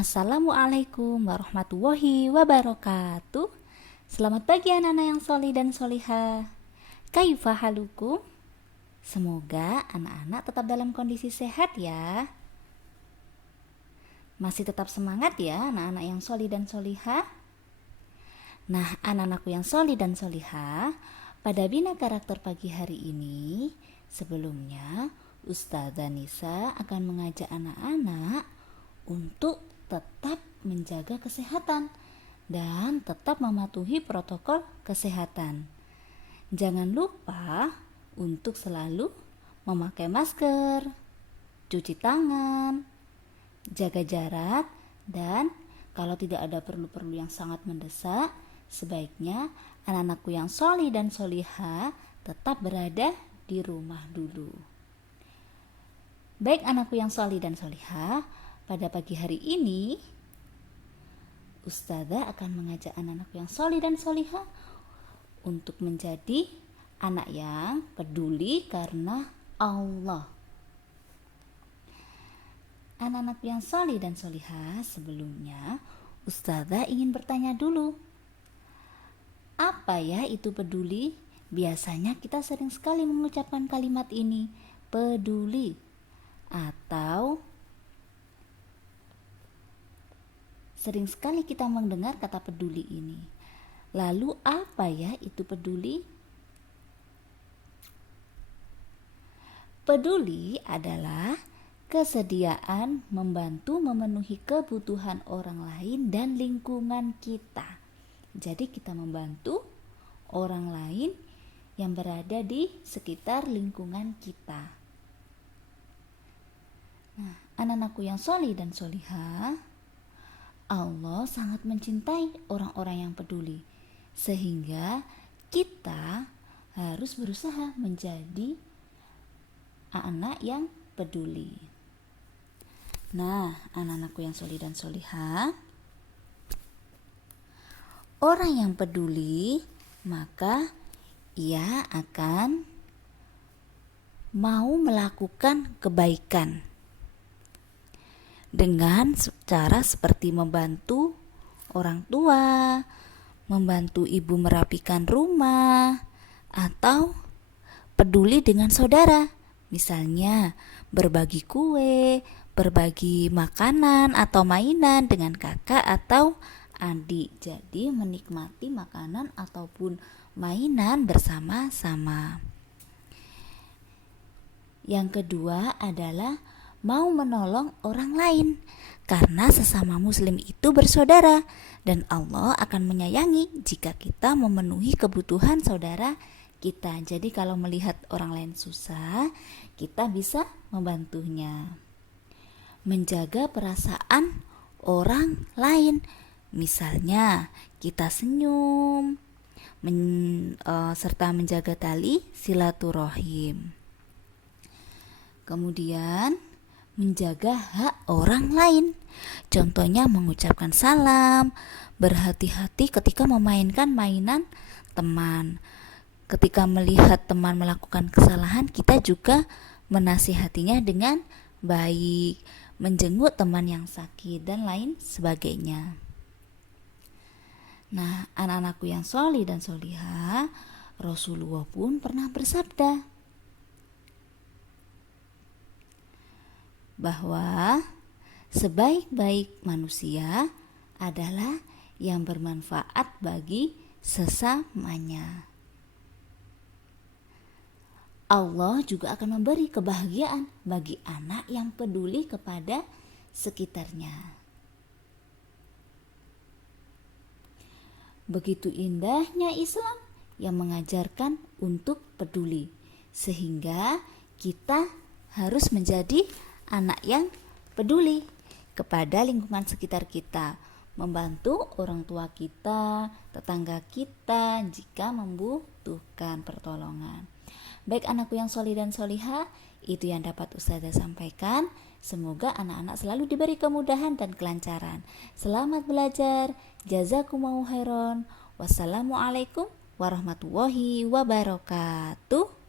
Assalamualaikum warahmatullahi wabarakatuh. Selamat pagi anak-anak yang solih dan solihah. Kaifa halukum? Semoga anak-anak tetap dalam kondisi sehat ya. Masih tetap semangat ya anak-anak yang solih dan solihah. Nah, anak-anakku yang solih dan solihah, pada bina karakter pagi hari ini, sebelumnya Ustazah Nisa akan mengajak anak-anak untuk tetap menjaga kesehatan dan tetap mematuhi protokol kesehatan. Jangan lupa untuk selalu memakai masker, cuci tangan, jaga jarak, dan kalau tidak ada perlu-perlu yang sangat mendesak, sebaiknya anak-anakku yang solih dan solihah tetap berada di rumah dulu. Baik anakku yang solih dan solihah, pada pagi hari ini Ustazah akan mengajak anak-anak yang solih dan solihah untuk menjadi anak yang peduli karena Allah. Anak-anak yang solih dan solihah, sebelumnya Ustazah ingin bertanya dulu, apa ya itu peduli? Biasanya kita sering sekali mengucapkan kalimat ini, peduli, atau sering sekali kita mendengar kata peduli ini. Lalu apa ya itu peduli? Peduli adalah kesediaan membantu memenuhi kebutuhan orang lain dan lingkungan kita. Jadi kita membantu orang lain yang berada di sekitar lingkungan kita. Nah, anak-anakku yang solih dan solihah, Allah sangat mencintai orang-orang yang peduli, sehingga kita harus berusaha menjadi anak yang peduli. Nah, anak-anakku yang solih dan solihah, orang yang peduli maka ia akan mau melakukan kebaikan dengan cara seperti membantu orang tua, membantu ibu merapikan rumah, atau peduli dengan saudara, misalnya berbagi kue, berbagi makanan atau mainan dengan kakak atau adik. Jadi menikmati makanan ataupun mainan bersama-sama. Yang kedua adalah mau menolong orang lain, karena sesama muslim itu bersaudara dan Allah akan menyayangi jika kita memenuhi kebutuhan saudara kita. Jadi kalau melihat orang lain susah, kita bisa membantunya. Menjaga perasaan orang lain, misalnya kita senyum, serta menjaga tali silaturahim. Kemudian menjaga hak orang lain, contohnya mengucapkan salam, berhati-hati ketika memainkan mainan teman. Ketika melihat teman melakukan kesalahan, kita juga menasihatinya dengan baik, menjenguk teman yang sakit, dan lain sebagainya. Nah, anak-anakku yang solih dan solihah, Rasulullah pun pernah bersabda bahwa sebaik-baik manusia adalah yang bermanfaat bagi sesamanya. Allah juga akan memberi kebahagiaan bagi anak yang peduli kepada sekitarnya. Begitu indahnya Islam yang mengajarkan untuk peduli, sehingga kita harus menjadi anak yang peduli kepada lingkungan sekitar kita, membantu orang tua kita, tetangga kita jika membutuhkan pertolongan. Baik anakku yang solih dan solihah, itu yang dapat Ustazah sampaikan. Semoga anak-anak selalu diberi kemudahan dan kelancaran. Selamat belajar. Jazakumullahu khairan. Wassalamualaikum warahmatullahi wabarakatuh.